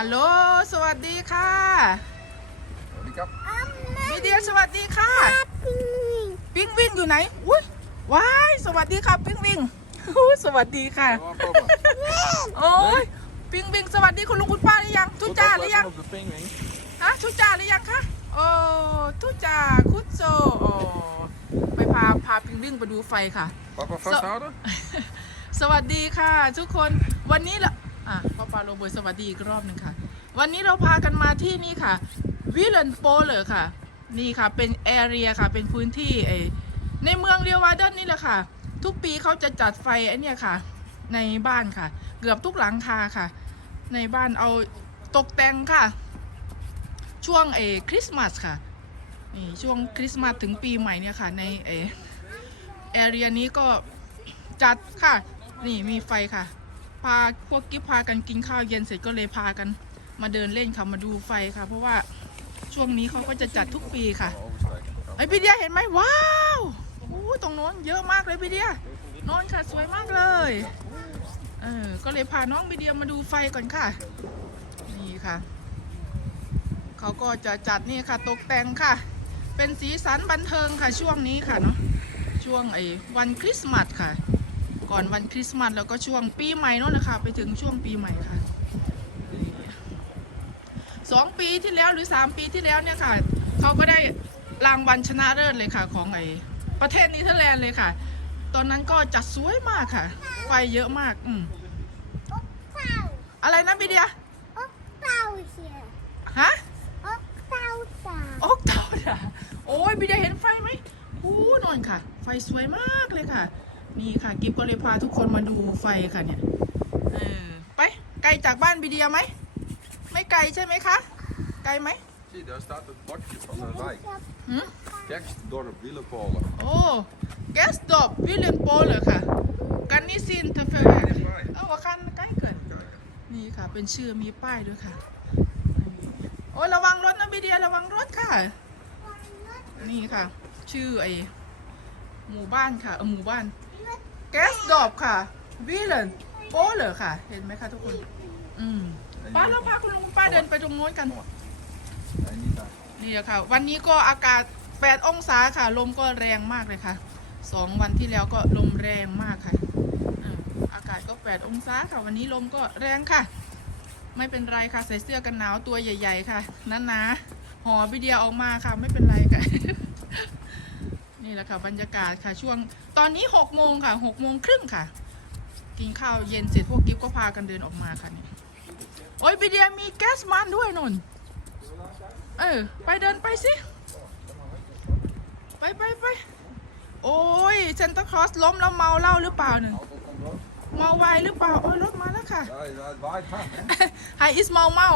ฮัลโหล สวัสดีค่ะ สวัสดีครับมีเดียสวัสดีค่ะ ปิ้งวิ่งอยู่ไหน อุ้ยว้าย สวัสดีค่ะ ปิ้งวิ่งอุ๊ยสวัสดีค่ะ Ja, papa. โอ้ย ปิ้งวิ่งสวัสดีคุณลุงคุณป้าหรือยังทุจ่าหรือยัง op de pingwing. ฮะทุจ่าหรือยังคะ โอ้ทุจ่าคุดโซโอ้ไปพาพาปิ้งวิ่งไปดูไฟค่ะ Papa vasthouden? สวัสดีค่ะ ทุกคน วันนี้ละ อะพ่อปาโรเบิร์ตสวัสดีอีกรอบหนึ่งค่ะ วันนี้เราพากันมาที่นี่ค่ะวิลเลนโปเลอร์ค่ะ นี่ค่ะเป็นแอเรียค่ะ เป็นพื้นที่ไอในเมืองเรียววาเดนนี่แหละค่ะ ทุกปีเขาจะจัดไฟไอเนี่ยค่ะ ในบ้านค่ะ เกือบทุกหลังคาค่ะ ในบ้านเอาตกแต่งค่ะ ช่วงไอคริสต์มาสค่ะนี่ช่วงคริสต์มาสถึงปีใหม่เนี่ยค่ะ ในไอแอเรียนี้ก็จัดค่ะ นี่มีไฟค่ะ พาพวกกิ๊บพากันกินข้าวเย็นเสร็จก็เลยพากัน มาเดินเล่นค่ะมาดูไฟค่ะ เพราะว่าช่วงนี้เขาก็จะจัดทุกปีค่ะ Oversteken. ไอยพี่เดียเห็นไหมว้าวโอ้ตรงโน้นเยอะมากเลยพี่เดียโน้นค่ะสวยมากเลยเออก็เลยพาน้องพี่เดียมาดูไฟก่อนค่ะนี่ค่ะเขาก็จะจัดนี่ค่ะตกแต่งค่ะ เป็นสีสันบันเทิงค่ะช่วงนี้ค่ะเนาะช่วงไอ้วันคริสต์มาสค่ะ ก่อนวันคริสต์มาสแล้วก็ช่วงปีใหม่โนั่นแหละค่ะไปถึงช่วงปีใหม่ค่ะสองปีที่แล้วหรือสามปีที่แล้วเนี่ยค่ะเขาก็ได้รางวัลชนะเลิศเลยค่ะ ของไอ้ประเทศเนเธอร์แลนด์เลยค่ะ ตอนนั้นก็จัดสวยมากค่ะ ไฟเยอะมาก อืมอะไรนะพี่เดียฮะโอ๊กเต่าด่ะโอ้ยพี่เดียเห็นไฟไหมหูนอนค่ะ ไฟสวยมากเลยค่ะ นี่ค่ะ กิฟก็เลยพาทุกคนมาดูไฟค่ะเนี่ยเออไปไกลจากบ้านบีเดียไหม ไม่ไกลใช่ไหมคะ ไกลไหม Zie, daar staat het bordje van de wijk. หืม Kerstdorp Wielenpolen. โอ้แกสดอบวิลเลนโปเลยค่ะ กันนี่ซินเทเฟอร์เอ้าว่าคันใกล้เกิน นี่ค่ะ เป็นชื่อมีป้ายด้วยค่ะ โอ้ยระวังรถนะบีเดียระวังรถค่ะ นี่ค่ะ ชื่อไอหมู่บ้านค่ะเออหมู่บ้าน แกสดอบค่ะวิลเลนโปเลยค่ะ เห็นไหมคะทุกคน อืมป้าเราพาคุณลุงคุณป้าเดินไปตรงโน้นกัน Nee, niet daar. นี่แหละค่ะ วันนี้ก็อากาศ 8 องศาค่ะ ลมก็แรงมากเลยค่ะสองวันที่แล้วก็ลมแรงมากค่ะอ่าอากาศก็ 8 องศาค่ะ วันนี้ลมก็แรงค่ะ ไม่เป็นไรค่ะ ใส่เสื้อกันหนาวตัวใหญ่ ๆ ค่ะนั่นนะห่อวิดีโอออกมาค่ะ ไม่เป็นไรค่ะ นี่แหละค่ะบรรยากาศค่ะช่วงตอนนี้6โมงค่ะ6โมงครึ่งค่ะ กินข้าวเย็นเสร็จพวกกิฟก็พากันเดินออกมาค่ะนี่โอ้ยวิดีโอมีแก๊สมันด้วยนนเออ ไปเดินไปสิ ไปไปไปโอ้ยเซนตาคลอสล้มแล้วเมาเหล้าหรือเปล่าหนึ่งเมาไวหรือเปล่าโอ้ยรถมาแล้วค่ะไฮอิสเมาเมา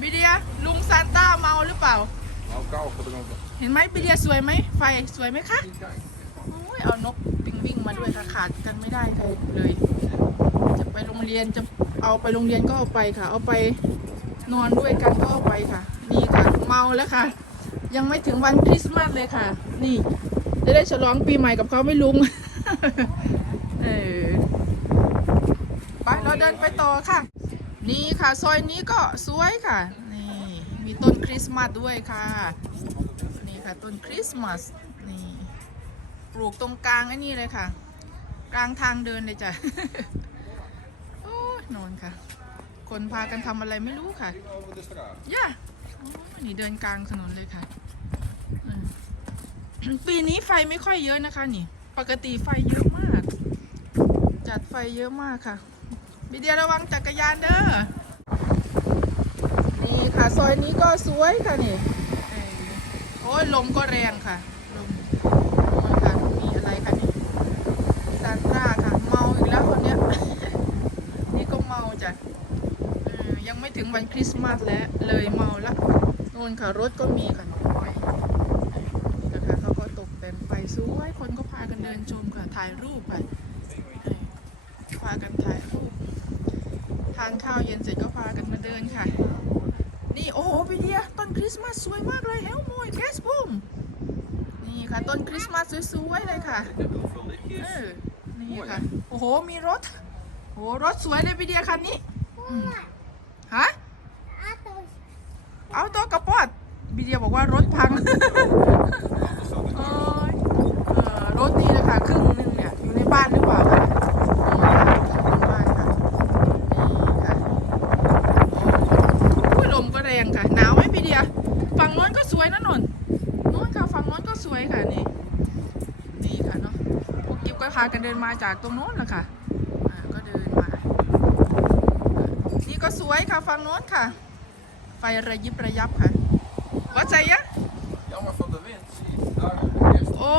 บิเดียลุงซานต้าเมาหรือเปล่า เห็นไหมบิเดียสวยไหมไฟสวยไหมคะโอ้ยเอานกปิงวิ่งมาด้วยค่ะขาดกันไม่ได้เลย จะไปโรงเรียนจะเอาไปโรงเรียนก็เอาไปค่ะ เอาไปนอนด้วยกันก็เอาไปค่ะ นี่ค่ะเมาแล้วค่ะ ยังไม่ถึงวันคริสต์มาสเลยค่ะ นี่จะได้ฉลองปีใหม่กับเขาไม่ลุงเออไปเราเดินไปต่อค่ะ นี่ค่ะซอยนี้ก็สวยค่ะ ต้นคริสต์มาสด้วยค่ะ นี่ค่ะต้นคริสต์มาสนี่ปลูกตรงกลางไอ้นี่เลยค่ะ กลางทางเดินเลยจ้ะโอ้นอนค่ะ คนพากันทำอะไรไม่รู้ค่ะย่านี่เดินกลางถนนเลยค่ะ ปีนี้ไฟไม่ค่อยเยอะนะคะ นี่ ปกติไฟเยอะมาก จัดไฟเยอะมากค่ะบิเดียระวังจักรยานเด้อ ค่ะซอยนี้ก็สวยค่ะนี่โอ้ยลมก็แรงค่ะลมค่ะมีอะไรค่ะนี่ซานต้าค่ะเมาอีกแล้วคนเนี้ย นี่ก็เมาจ้ะเออยังไม่ถึงวันคริสต์มาสแล้วเลยเมาละนู่นค่ะรถก็มีค่ะน้อยนะคะเขาก็ตกแต่งไฟสวยคนก็พากันเดินชมค่ะถ่ายรูปค่ะพากันถ่ายรูปทานข้าวเย็นเสร็จก็พากันมาเดินค่ะ นี่โอ้โหพี่เดียต้นคริสต์มาสสวยมากเลยเฮลโมยแกสบูมนี่ค่ะต้นคริสต์มาสสวยๆเลยค่ะเออนี่ค่ะโอ้โหมีรถโหรถสวยเลยพี่เดียคันนี้ฮะเอาตัวกระปอดพี่เดียบอกว่ารถพัง โอ้ยเอ่อรถนี่นะคะครึ่งหนึงเนี่ยอยู่ในบ้านหรือเปล่าคะอยู่ในบ้านค่ะนี่ค่ะโอ้ยลมก็แรงค่ะ หนาวไหมพี่เดีย ฝั่งโน้นก็สวยนะนนท์โน้นค่ะฝั่งโน้นก็สวยค่ะนี่ นี่ค่ะเนาะพวากันเดินมาจากตรงโน้นแหละค่ะก็เดินมา นี่ก็สวยค่ะฝั่งโน้นค่ะ ไฟระยิบระยับค่ะว่าใจยะ โอ้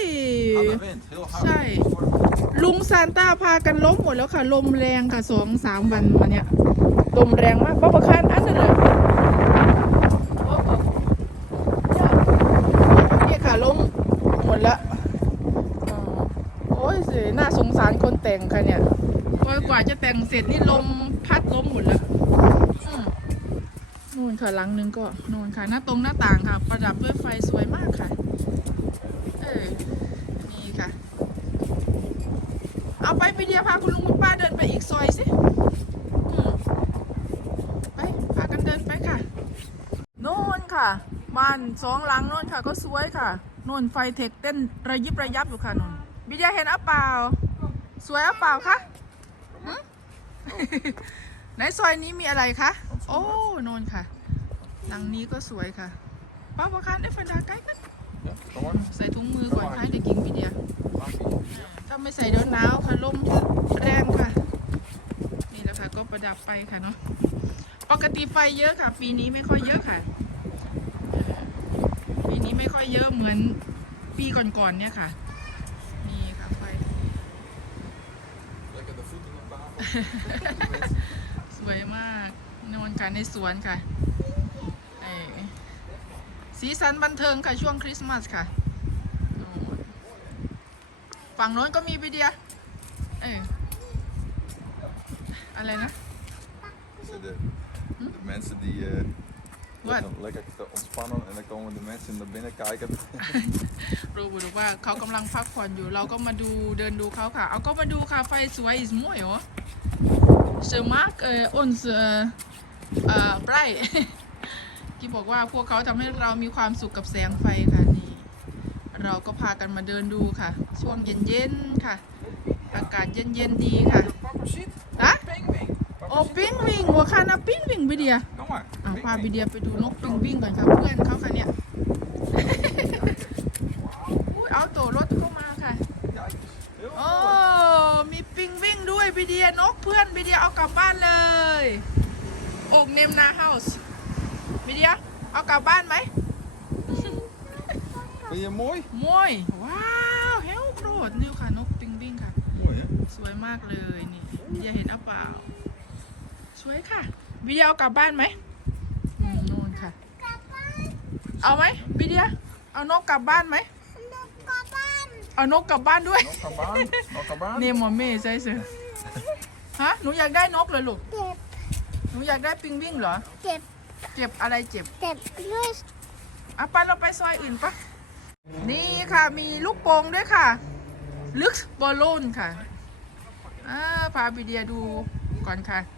ย aan de wind, heel hard. Zij. ลุงซานต้าพากันล้มหมดแล้วค่ะ ลมแรงค่ะสองสามวันมาเนี่ยลมแรงมากป้าประคันอันนั้นเลยโอ้โหเนี่ยค่ะล้มหมดละอ๋อโอ้ยสิน่าสงสารคน แต่งค่ะเนี่ยกว่ากว่าจะแต่งเสร็จนี่ลมพัดล้มหมดแล้วนู่นค่ะหลังนึงก็นู่นค่ะ หน้าตรงหน้าต่างค่ะ ประดับด้วยไฟสวยมากค่ะ เออนี่ค่ะ เอาไปไปเดียวพาคุณลุงคุณป้าเดินไปอีกซอยสิไปพากันเดินไปค่ะโน่นค่ะบ้านสองหลังโน่นค่ะ ก็สวยค่ะโน่นไฟเทคเต้นระยิบระยับอยู่ค่ะโน่นบิดาเห็นอัเปล่า สวยหรือเปล่าคะหึในซอยนี้มีอะไรคะ โอ้โนนค่ะ หลังนี้ก็สวยค่ะป้าประคันได้ฟันดาใกล้กัน Ja, kom maar. ใส่ถุงมือก่อนให้เด็กหญิงบิดา Maak je. ถ้าไม่ใส่เดี๋ยวหนาวค่ะลมแรงค่ะ นี่แหละค่ะก็ประดับไปค่ะเนาะปกติไฟเยอะค่ะ ปีนี้ไม่ค่อยเยอะค่ะ ปีนี้ไม่ค่อยเยอะเหมือนปีก่อนๆเนี่ยค่ะ นี่ค่ะไฟ Lekker de voeten op tafel. สวยมากนอนค่ะในสวนค่ะสีสันบันเทิงค่ะ ช่วงคริสต์มาสค่ะ ฝั่งโน้นก็มีไปเดียเอออะไรนะ Dus de, mensen die uh, Wat? liggen lekker te ontspannen en dan komen de mensen naar binnen kijken. รู้บอกว่าเขากำลังพักผ่อนอยู่ เราก็มาดูเดินดูเขาค่ะ เอาก็มาดูค่ะไฟสวย is mooi hoor ze maak uh, ons uh, uh, bright ที่บอกว่าพวกเขาทำให้เรามีความสุขกับแสงไฟค่ะนี่เราก็พากันมาเดินดูค่ะ ช่วงเย็นๆค่ะ อากาศเย็นๆดีค่ะ Papa ziet. ฮะ Pingwing. โอ้ปิ้งวิ่งหัวคานาปิ้งวิ่งไปเดีย Kom maar. อ่าพา Pingwing. บีเดียไปดูนกปิงวิ่งก่อนค่ะเพื่อนเขาค่ะเนี่ยอุ้ยเอาตัวรถเข้ามาค่ะ Kijk eens. Heel โอ้ mooi. มีปิงวิ่งด้วยบีเดียนกเพื่อนบีเดียเอากลับบ้านเลยโอกเนมนาเฮาส์บีเดียเอากลับบ้านไหม Vind je mooi? มวยว้าวเฮลโปรดนี่ค่ะนกปิงวิ่งค่ะ Mooi hè? สวยมากเลยนี่บีเดียเห็นเอาเปล่าสวยค่ะ บีเดียเอากลับบ้านไหมอืมนู่นค่ะ เอาไหมบีเดียเอานกกลับบ้านไหม เอานกกลับบ้านด้วย Nog een baan. Nog een baan. เนมหมอเม่ใช่สิฮะ หนูอยากได้นกเลยลูก เจ็บ หนูอยากได้ปิงวิ่งเหรอ เจ็บ เจ็บอะไรเจ็บ เจ็บด้วยอะไปเราไปซอยอื่นปะนี่ค่ะมีลูกโป่งด้วยค่ะ ลึกบอลลูนค่ะอ่าพาบีเดียดูก่อนค่ะไ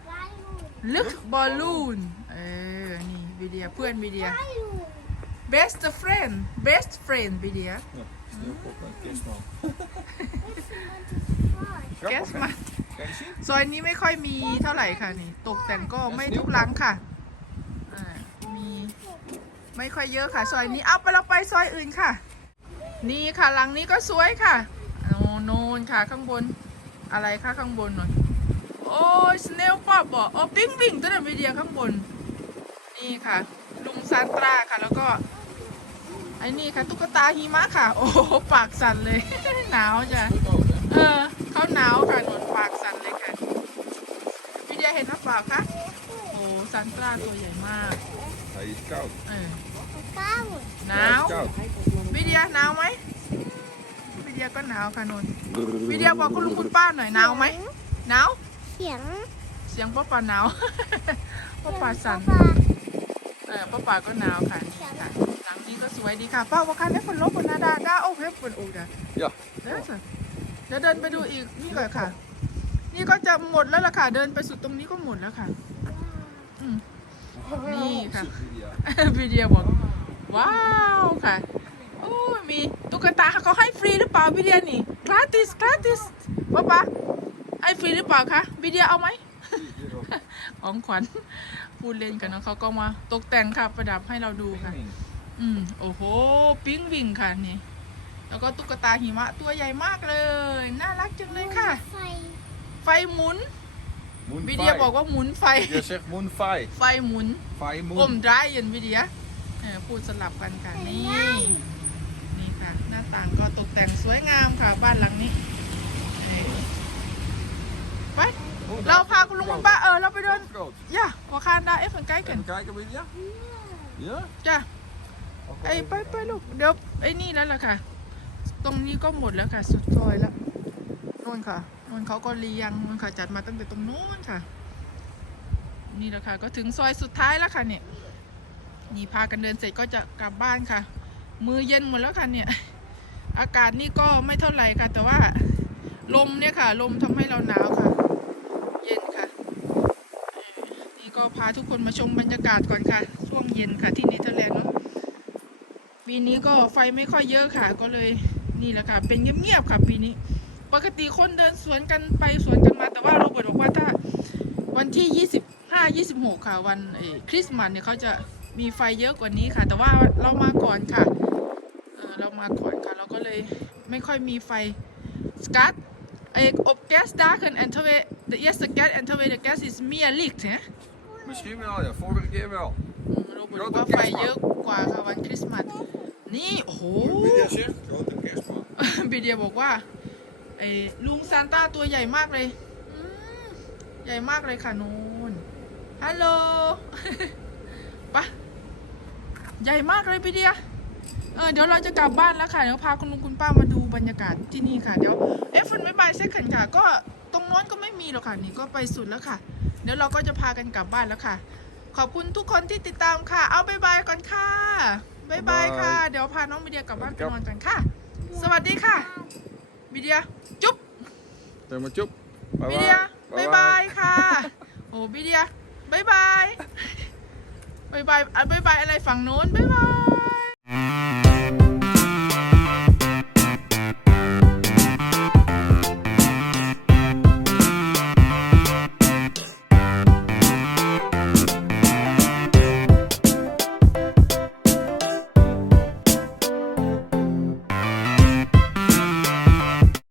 ล่ลูกลึกบอลลูนเออ นี่บีเดียเพื่อนบีเดียไล่ลูก best friend best friend บีเดีย Ja, sneeuwpop en kistman. แกสมา Kan je zien? ซอยนี้ไม่ค่อยมีเท่าไหร่ค่ะนี่ ตกแต่งก็ไม่ทุกหลังค่ะอ่ามีไม่ค่อยเยอะค่ะ ซอยนี้เอาไปเราไปซอยอื่นค่ะ นี่ค่ะหลังนี้ก็สวยค่ะโอ้โนนค่ะข้างบนอะไรคะข้างบนหน่อย โอ้ยสเนลป๊อปบอกโอ้ปิ้งวิ่งตัวนั้นวิเดียข้างบน นี่ค่ะ ลุงซานตราค่ะ แล้วก็ไอ้นี่ค่ะ ตุ๊กตาหิมะค่ะ โอ้โหปากสั่นเลย หนาวจ้ะ Goed ook hè? เออเขาหนาวค่ะหนวดปากสั่นเลยค่ะพี่เดียเห็นหรือเปล่าคะโอ้ซันตราตัวใหญ่มาก Hij is koud. เออก้าวหนาว Hij is koud. พี่เดียหนาวไหมพี่เดียก็หนาวค่ะนนท์พี่เดียบอกคุณลุงคุณป้าหน่อยหนาวไหมหนาวเสียงเสียงป้าป่าหนาวป้าป่าสั่นป้าเออป้าป่าก็หนาวค่ะนี่ค่ะหลังนี้ก็สวยดีค่ะป้าว่าคันได้ฝนลบฝนนาดาก้าโอ้เฮ้ยฝนอูดอะ Ja. เดี๋ยวสิเดี๋ยวเดินไปดูอีกนี่ก่อนค่ะ นี่ก็จะหมดแล้วล่ะค่ะ เดินไปสุดตรงนี้ก็หมดแล้วค่ะ อืมนี่ค่ะ Video. วิดีโอบอกว้าวค่ะโอ้ยมีตุ๊กตาเขาให้ฟรีหรือเปล่าวิดีโอนี่ gratis gratis ป๊าป๊า ให้ฟรีหรือเปล่าคะวิดีโอเอาไหมของขวัญพูดเล่นกันเนอะเขาก็มาตกแต่งค่ะประดับให้เราดูค่ะ อืมโอ้โห ปิ้งวิ่งค่ะนี่ แล้วก็ตุ๊กตาหิมะตัวใหญ่มากเลย น่ารักจังเลยค่ะ ไฟ ไฟหมุน Moon วิดีโอ Fai. บอกว่าหมุนไฟ Je zegt Moon Fai. ไฟหมุน Fai กล Moon. มดรายยันวิดีโอเออพูดสลับกันค่ะนี่ นี่ค่ะ หน้าต่างก็ตกแต่งสวยงามค่ะบ้านหลังนี้เออไป Oh, เรา daar พา is คุณลุง groot. คุณป้าเออเราไปเดิน Groot. ย่าว่าคานดาเอฟนใกล้กัน Even kijken, Lydia? Ja? จ้ะ ไอ้ไปไปลูกเดี๋ยวไอ้นี่แล้วล่ะค่ะ ตรงนี้ก็หมดแล้วค่ะ สุดซอยแล้วนู่นค่ะนู่นเขาก็เรียงนู่นค่ะ จัดมาตั้งแต่ตรงนู้นค่ะ นี่แหละค่ะ ก็ถึงซอยสุดท้ายแล้วค่ะเนี่ยนี่พากันเดินเสร็จก็จะกลับบ้านค่ะ มือเย็นหมดแล้วค่ะเนี่ย อากาศนี่ก็ไม่เท่าไหร่ค่ะ แต่ว่า ลมเนี่ยค่ะ ลมทำให้เราหนาวค่ะ เย็นค่ะเอ่อนี่ก็พาทุกคนมาชมบรรยากาศก่อนค่ะ ช่วงเย็นค่ะที่เนเธอร์แลนด์เนาะปีนี้ก็ไฟไม่ค่อยเยอะค่ะ ก็เลยนี่แหละค่ะ เป็นเงียบๆค่ะ ปีนี้ ปกติคนเดินสวนกันไปสวนกันมา แต่ว่าโรเบิร์ตบอกว่าถ้าวันที่ 25 26 ค่ะ วันคริสต์มาสเนี่ยเขาจะมีไฟเยอะกว่านี้ค่ะ แต่ว่าเรามาก่อนค่ะเเรามาก่อนค่ะเราก็เลยไม่ค่อยมีไฟสกัดเอกอบแก๊สดาร์ก en terwijl de eerste gas en terwijl de gas is meer licht hè Misschien wel, ja. Vorige keer wel. อืมโรเบิร์ตบอกว่าไฟเยอะกว่าค่ะวันคริสต์มาส นี่ โอ้โห Lydia zegt grote kerstman. บีเดียบอกว่า ไอ้ลุงซานต้าตัวใหญ่มากเลยอืมใหญ่มากเลยค่ะนูนฮัลโหล ปะใหญ่มากเลยบีเดีย เออเดี๋ยวเราจะกลับบ้านแล้วค่ะ เดี๋ยวพาคุณลุงคุณป้ามาดูบรรยากาศที่นี่ค่ะ เดี๋ยวเอฟฟุนไม่บายเซ็คันค่ะ ก็ ตรงโน้นก็ไม่มีหรอกค่ะนี่ก็ไปสุดแล้วค่ะ เดี๋ยวเราก็จะพากันกลับบ้านแล้วค่ะ ขอบคุณทุกคนที่ติดตามค่ะ เอาบายบายก่อนค่ะบายบายค่ะ เดี๋ยวพาน้องบีเดียกลับบ้านไปนอนกันค่ะ สวัสดีค่ะวิเดียจุ๊บ Zeg maar tjoep. วิเดียบายบายค่ะโอ้วิเดียบายบายบายบายอะบายบายอะไรฝั่งโน้นบายบาย